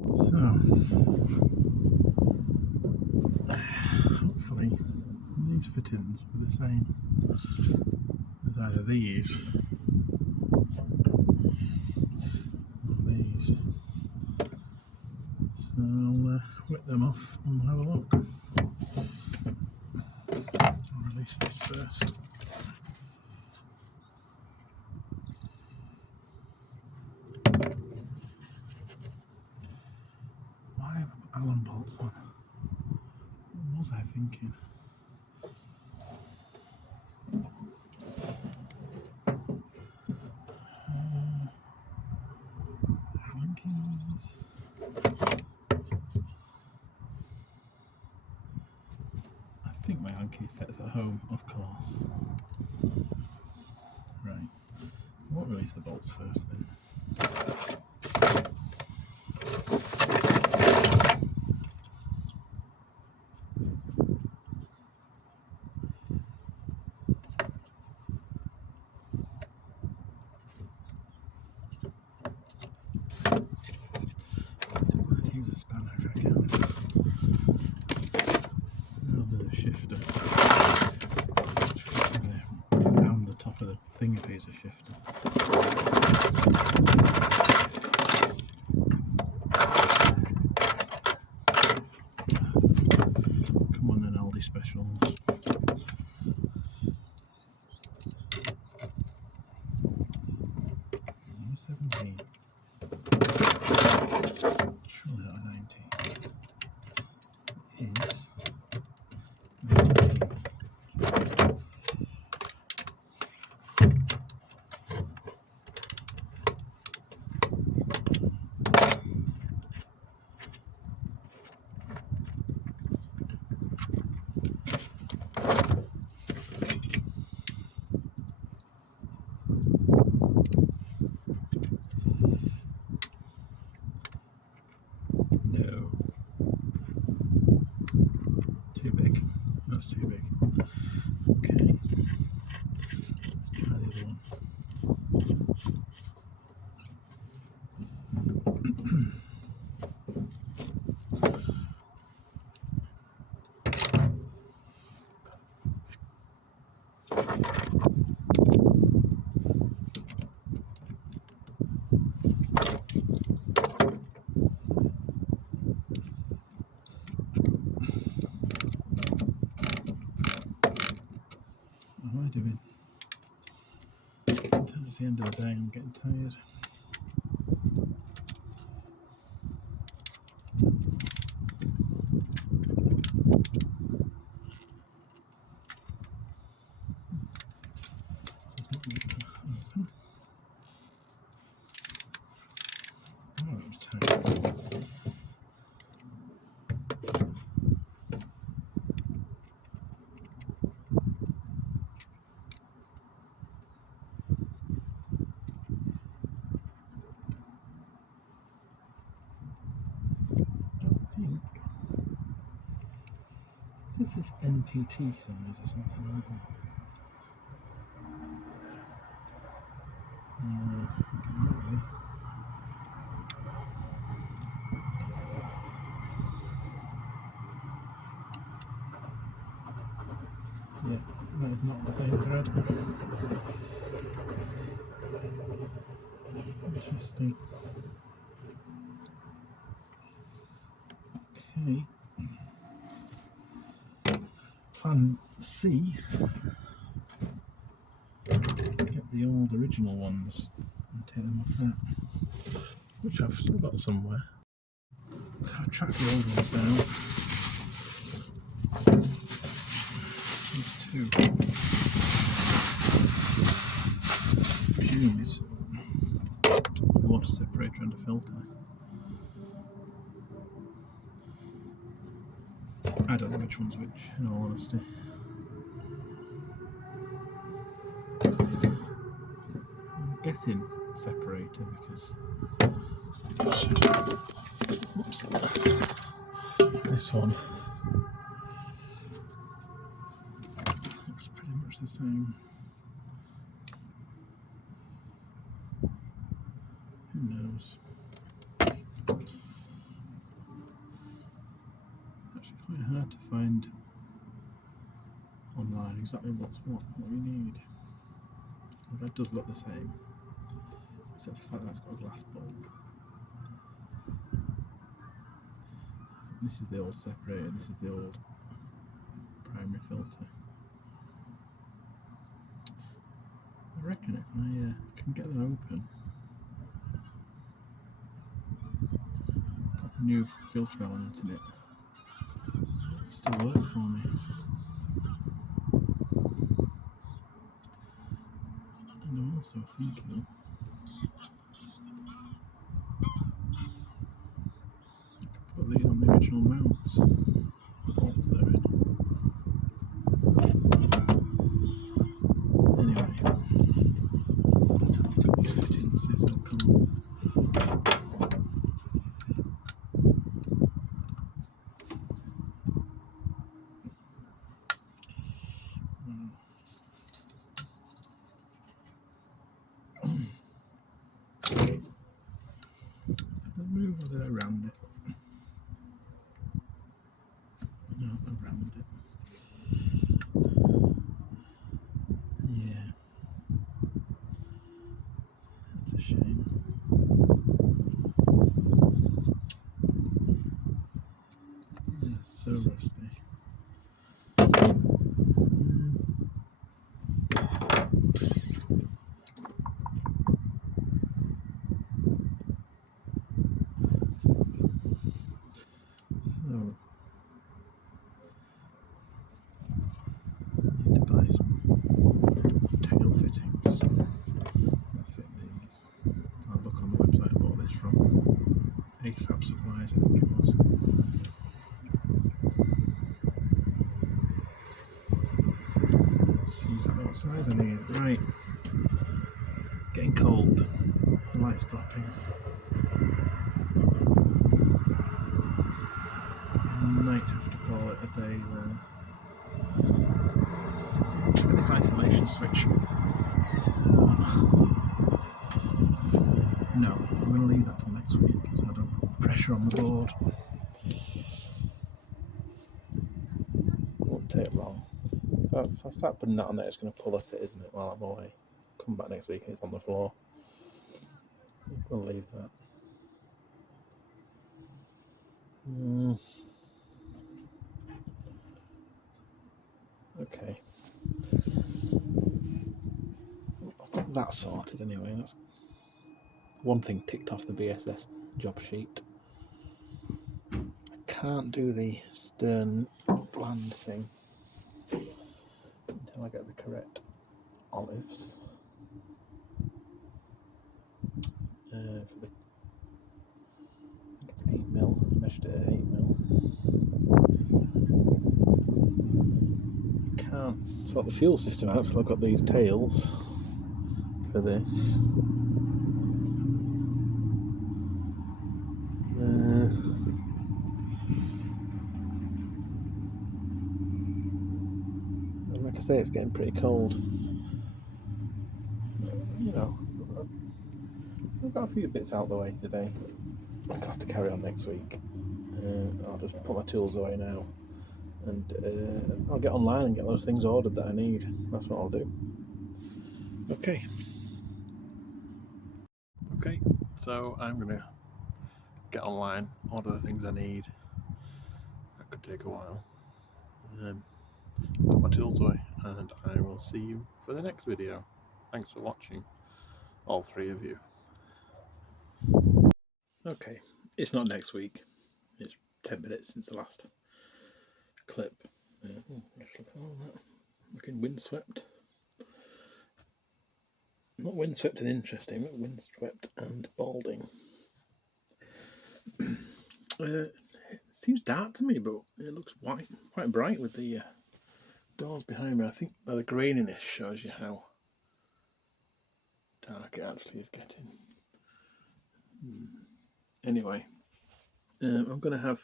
So, hopefully, these fittings are the same as either these or these. So I'll whip them off and have a look. I'll release this first. Why have I put Allen bolts on? What was I thinking? Allen keys. I think my Allen key set's at home, of course. Right. I won't release the bolts first then. Use a spanner if I can. Now the shifter. Around the top of the thingy is a shifter. Come on then, Aldi specials. 17. Surely not 19. Is 19. No. Too big. That's too big. Okay. Let's try the other one. What am I doing? It's the end of the day, I'm getting tired. Oh, it was tight. This is NPT size or something like that. I think it might be. Yeah, that is not the same thread. Interesting. Okay. Plan C. Get the old original ones and take them off that, which I've still got somewhere. So I've tracked the old ones down. There's two. Fumes. Water separator and a filter. I don't know which one's which, in all honesty. I'm guessing separator because oops, this one looks pretty much the same. Who knows? hard to find online exactly what we need. Well, that does look the same, except for the fact that it's got a glass bulb. This is the old separator, this is the old primary filter. I reckon if I can get that open, pop a new filter element in it, it'll still work for me. And I'm also thinking I could put these on the original mounts, the bolts they're in. Anyway, let's have a look at these fittings, see if they'll come off. Move or did I round it? No, I rounded it. Yeah. That's a shame. It's so rusty. So, I need to buy some tail fittings that fit these. I'll look on the website I bought this from. ASAP Supplies, I think it was. See exactly what size I need. Right. Getting cold. The light's dropping. Might have to call it a day there. Get this isolation switch on. No, I'm going to leave that till next week so I don't put pressure on the board. Won't take long. If I start putting that on there, it's going to pull at it, isn't it, while I'm away. Come back next week and it's on the floor. We'll leave that. Okay. I've got that sorted anyway. That's one thing ticked off the BSS job sheet. I can't do the stern bland thing until I get the correct olives. For the 8mm, measured it at 8mm. Can't sort the fuel system out, so I've got these tails for this. And like I say, it's getting pretty cold. You know, I've got a few bits out the way today. I'll have to carry on next week. I'll just put my tools away now, and I'll get online and get those things ordered that I need. That's what I'll do. Okay, so I'm going to get online, order the things I need. That could take a while. Put my tools away, and I will see you for the next video. Thanks for watching, all three of you. Okay, it's not next week. It's 10 minutes since the last clip. Look at all that. Looking windswept. Not windswept and interesting, but windswept and balding. It seems dark to me, but it looks quite bright with the doors behind me. I think by the graininess shows you how dark it actually is getting. Anyway, I'm going to have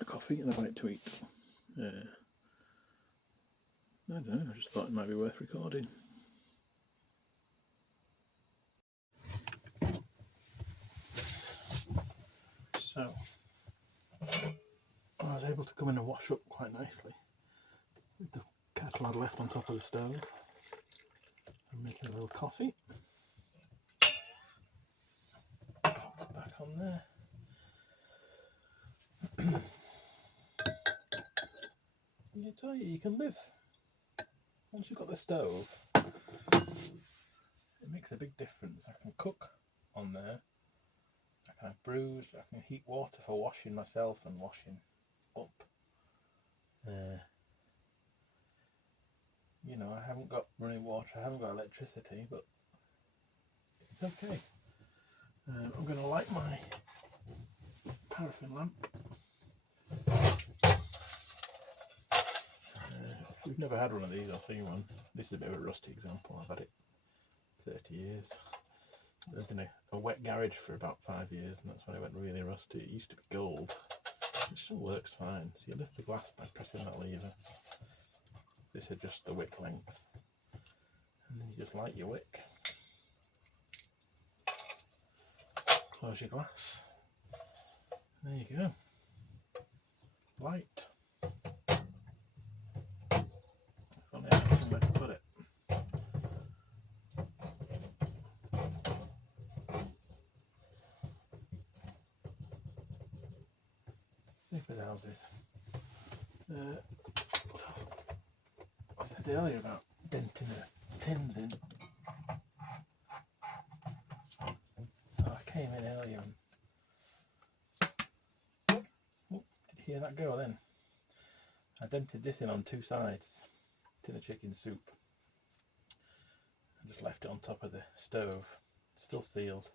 a coffee and a bite to eat. I don't know, I just thought it might be worth recording. So, I was able able to come in and wash up quite nicely with the kettle I'd left on top of the stove. I'm making a little coffee. Pop that back on there. I tell you, you can live. Once you've got the stove, it makes a big difference. I can cook on there. I can have brews. I can heat water for washing myself and washing up. You know, I haven't got running water. I haven't got electricity, but it's okay. I'm going to light my paraffin lamp. If you've never had one of these or seen one, this is a bit of a rusty example. I've had it 30 years. I lived in a wet garage for about 5 years, and that's when it went really rusty. It used to be gold. It still works fine. So you lift the glass by pressing that lever. This adjusts the wick length. And then you just light your wick. Close your glass. There you go. Light. If only I had somewhere to put it. Safe as houses. So I said earlier about denting the tins in. So I came in earlier and oh, did you hear that go then? I dented this in on 2 sides. Tin of chicken soup. I just left it on top of the stove, still sealed.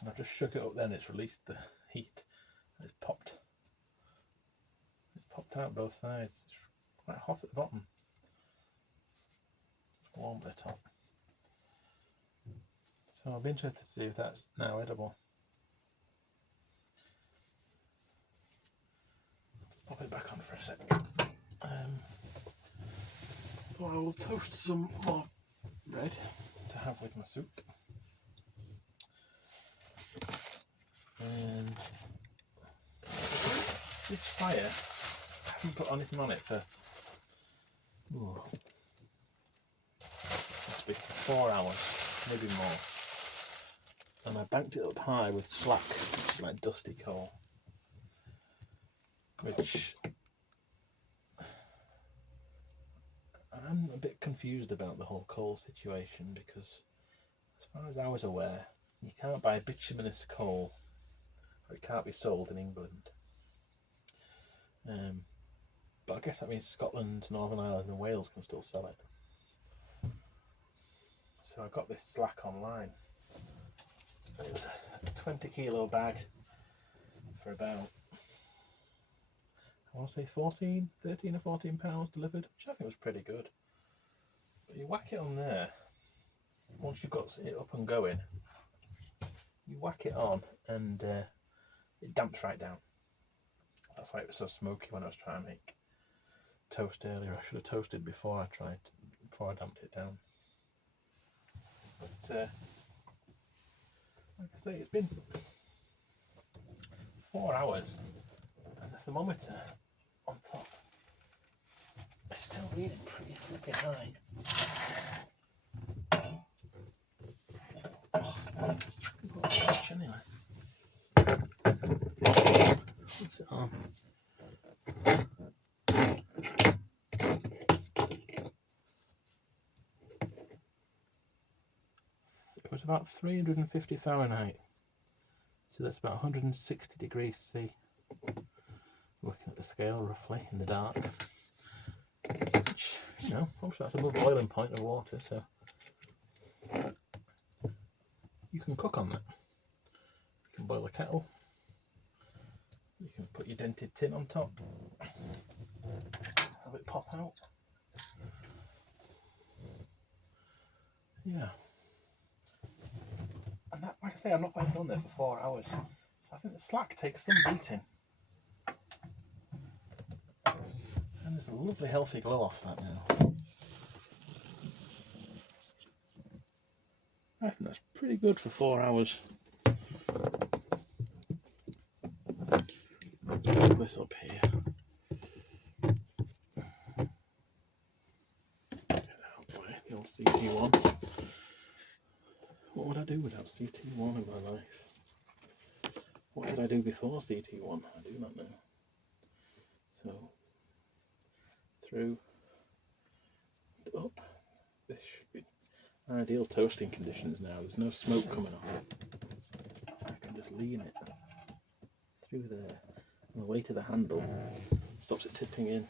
And I've just shook it up then, it's released the heat and it's popped. It's popped out both sides. It's quite hot at the bottom. It's warm at the top. So I'll be interested to see if that's now edible. Pop it back on for a sec. So I will toast some more bread to have with my soup. And this fire, I haven't put anything on it for must be 4 hours, maybe more. And I banked it up high with slack, which is like dusty coal, which I'm a bit confused about the whole coal situation, because as far as I was aware, you can't buy bituminous coal, or it can't be sold in England. But I guess that means Scotland, Northern Ireland and Wales can still sell it. So I got this slack online. And it was a 20 kilo bag for about, I want to say 13 or 14 pounds delivered, which I think was pretty good. But you whack it on there, once you've got it up and going, you whack it on and it damps right down. That's why it was so smoky when I was trying to make toast earlier. I should have toasted before I damped it down. But like I say, it's been 4 hours and the thermometer on top is still reading pretty flipping high. Anyway. What's it on? It was about 350 Fahrenheit, so that's about 160 degrees C. Looking at the scale roughly in the dark, which, you know, obviously that's above the boiling point of water, so you can cook on that. You can boil a kettle, you can put your dented tin on top, have it pop out. Yeah. And that, like I say, I'm not quite done there for 4 hours. So I think the slack takes some beating. And there's a lovely healthy glow off that now. I think that's pretty good for 4 hours. Let's put this up here. CT1. What would I do without CT1 in my life? What did I do before CT1? I do not know. So, through, and up. This should be ideal toasting conditions now. There's no smoke coming off it. I can just lean it through there. And the weight of the handle stops it tipping in.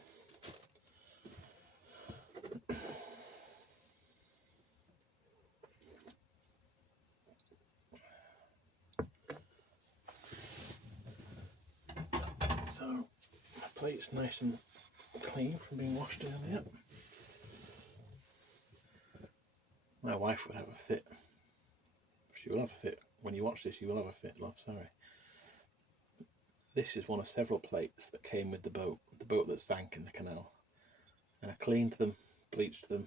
So my plate's nice and clean from being washed earlier. My wife would have a fit. She will have a fit. When you watch this, you will have a fit, love. Sorry. This is one of several plates that came with the boat that sank in the canal. And I cleaned them, bleached them.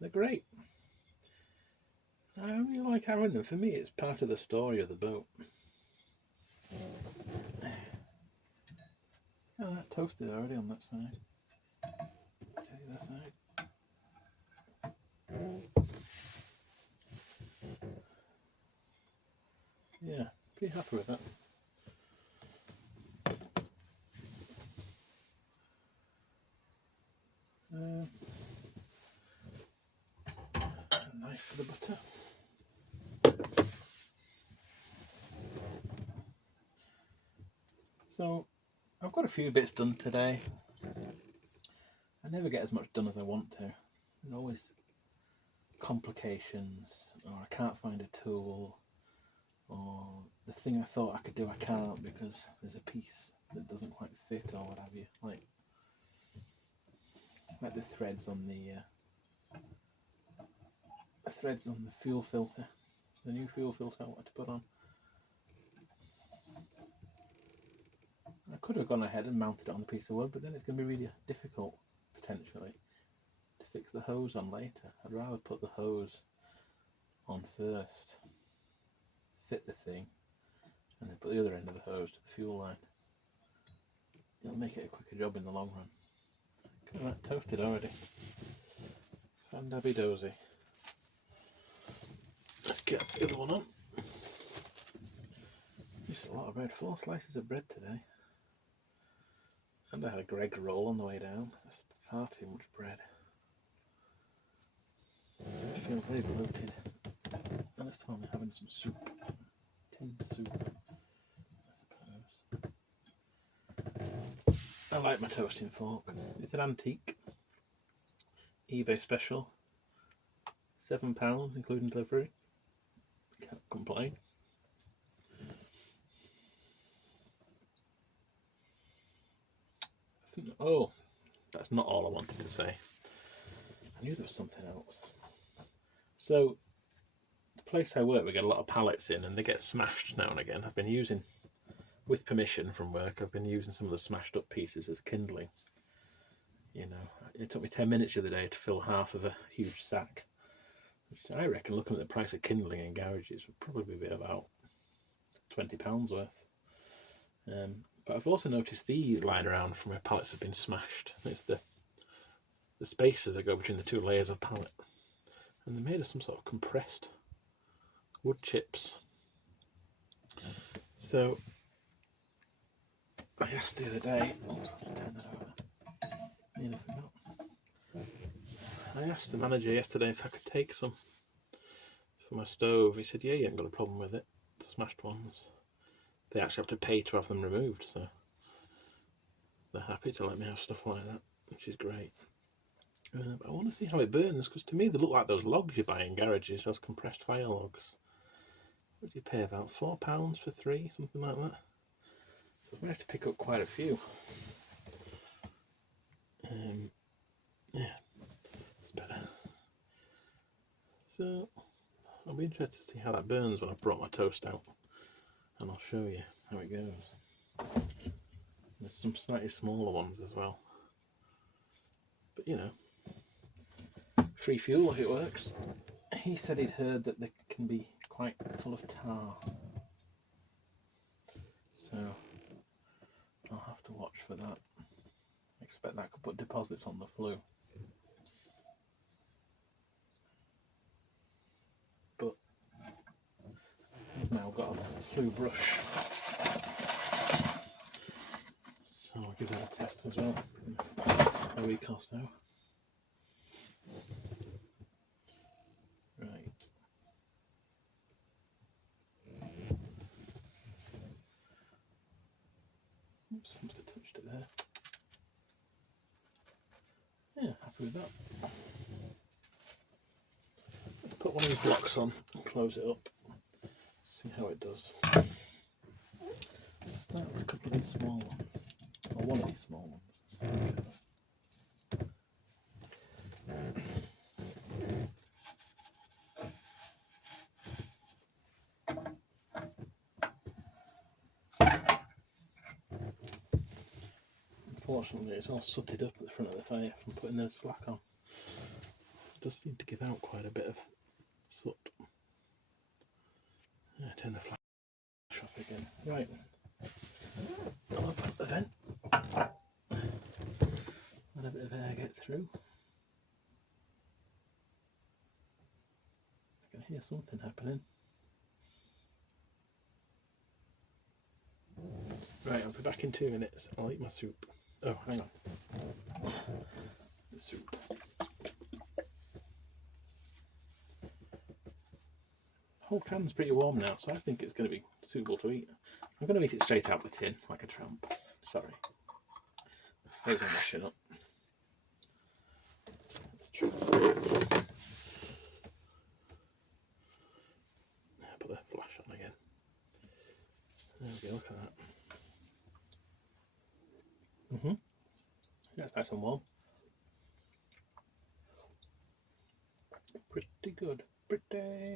They're great. I really like having them. For me, it's part of the story of the boat. Oh, that toasted already on that side. Okay, this side. Yeah, pretty happy with that. Knife for the butter. So, I've got a few bits done today. I never get as much done as I want to. There's always complications, or I can't find a tool, or the thing I thought I could do I can't because there's a piece that doesn't quite fit, or what have you. Like the threads on the fuel filter, the new fuel filter I wanted to put on. I could have gone ahead and mounted it on a piece of wood, but then it's going to be really difficult, potentially, to fix the hose on later. I'd rather put the hose on first, fit the thing, and then put the other end of the hose to the fuel line. It'll make it a quicker job in the long run. Look at that, toasted already. Fandabby dozy. Let's get the other one on. Used a lot of bread, 4 slices of bread today. And I had a Greg roll on the way down. That's far too much bread. I feel very bloated. And this time I'm having some soup. Tinned soup, I suppose. I like my toasting fork. It's an antique. eBay special. £7 including delivery. Can't complain. Oh, that's not all I wanted to say. I knew there was something else. So, the place I work, we get a lot of pallets in and they get smashed now and again. I've been using, with permission from work, I've been using some of the smashed up pieces as kindling. You know, it took me 10 minutes the other day to fill half of a huge sack. Which I reckon, looking at the price of kindling in garages, would probably be about £20 worth. But I've also noticed these lying around from where pallets have been smashed. It's the spaces that go between the 2 layers of pallet. And they're made of some sort of compressed wood chips. So I asked the other day, turn that over. Nearly forgot. I asked the manager yesterday if I could take some for my stove. He said, yeah, you ain't got a problem with it. The smashed ones. They actually have to pay to have them removed, so they're happy to let me have stuff like that, which is great. But I want to see how it burns, because to me they look like those logs you buy in garages, those compressed fire logs. What do you pay, about £4 for 3, something like that? So I'm going to have to pick up quite a few. Yeah, it's better. So I'll be interested to see how that burns when I've brought my toast out, and I'll show you how it goes. There's some slightly smaller ones as well, but you know, free fuel if it works. He said he'd heard that they can be quite full of tar, so I'll have to watch for that. I expect that could put deposits on the flue. flue brush. So I'll give that a test as well. A week or so. Right. Oops, must have touched it there. Yeah, happy with that. Let's put one of these blocks on and close it up. See how it does. Let's start with a couple of these small ones. Or one of these small ones. Unfortunately, it's all sooted up at the front of the fire from putting the slack on. It does seem to give out quite a bit of soot. Turn the flash off again. Right. I'll open up the vent. Let a bit of air get through. I can hear something happening. Right, I'll be back in 2 minutes. I'll eat my soup. Oh, hang on. The soup. The whole can's pretty warm now, so I think it's going to be suitable to eat. I'm going to eat it straight out the tin, like a tramp. Sorry. Stays on my chin up. Let's try. Put the flash on again. There we go, look at that. Yeah, it's nice and warm. Pretty good. Pretty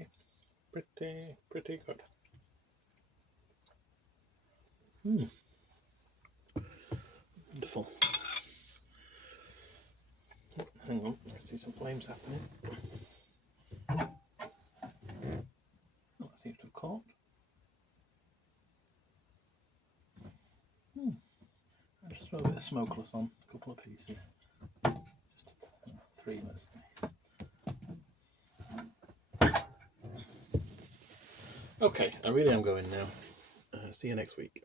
good. Wonderful. Oh, hang on, I see some flames happening. Oh, that seems to have caught. I'll just throw a bit of smokeless on, a couple of pieces. Just 3, let's say. Okay, I really am going now. See you next week.